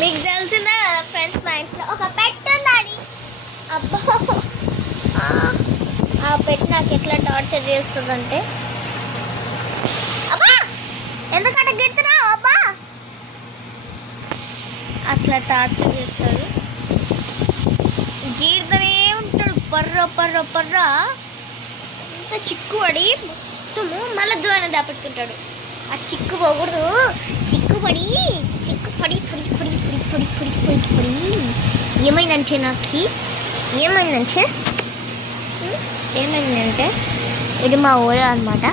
మీకు తెలిసిందా కదా ఫ్రెండ్స్, మా ఇంట్లో ఒక పెట్ ఉందని. అబ్బా, ఆ పెట్ నాకు ఎట్లా టార్చర్ చేస్తుందంటే, అబ్బా ఎందుకంటే గిడుతున్నావు అబ్బా, అట్లా టార్చర్ చేస్తాడు. గీడుతూనే ఉంటాడు, పర్ర పర్ర పర్ర. అంత చిక్కుపడి మొత్తము మళ్ళీ దూరాన్ని దాపెట్టుకుంటాడు. ఆ చిక్కు పోకూడదు, చిక్కుపడి పడి పొడి పొడి పొడి పొడి పొడి పొడి పొడి. ఏమైందంటే ఏమైందంటే ఇది మా ఊళ్ళో అనమాట.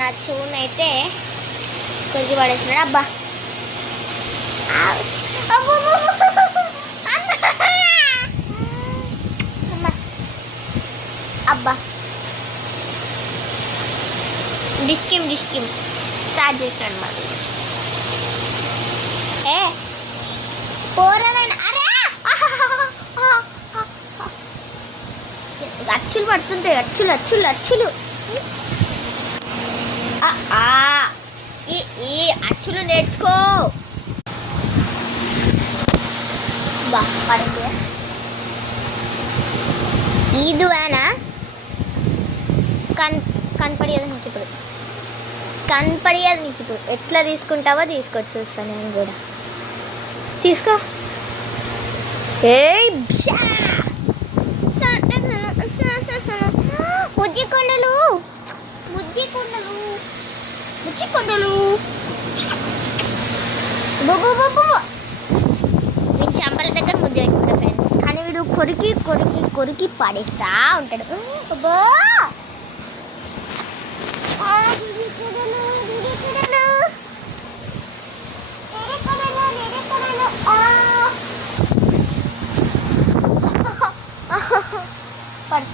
నా చూనైతే కొరికి పడేస్తున్నాడు. అబ్బా అబ్బా డిస్కిమ్ స్టార్ట్ చేసినాడు అనమాట. ఏ పోరాడైనా అరే అచ్చులు పడుతుంటాయి, అచ్చులు ఈ అచ్చులు నేర్చుకో. బా పడేసి ఈదువానా కనపడేది నీకు ఇప్పుడు ఎట్లా తీసుకుంటావో తీసుకొచ్చి చూస్తాను నేను కూడా. తీసుకో. ఏయ్ బుజ్జి కొండలు వీడు చంపల దగ్గర ముద్దు పెట్టుకుంటా ఫ్రెండ్స్, కానీ వీడు కొరికి పడేస్తా ఉంటాడు. అబ్బో పడు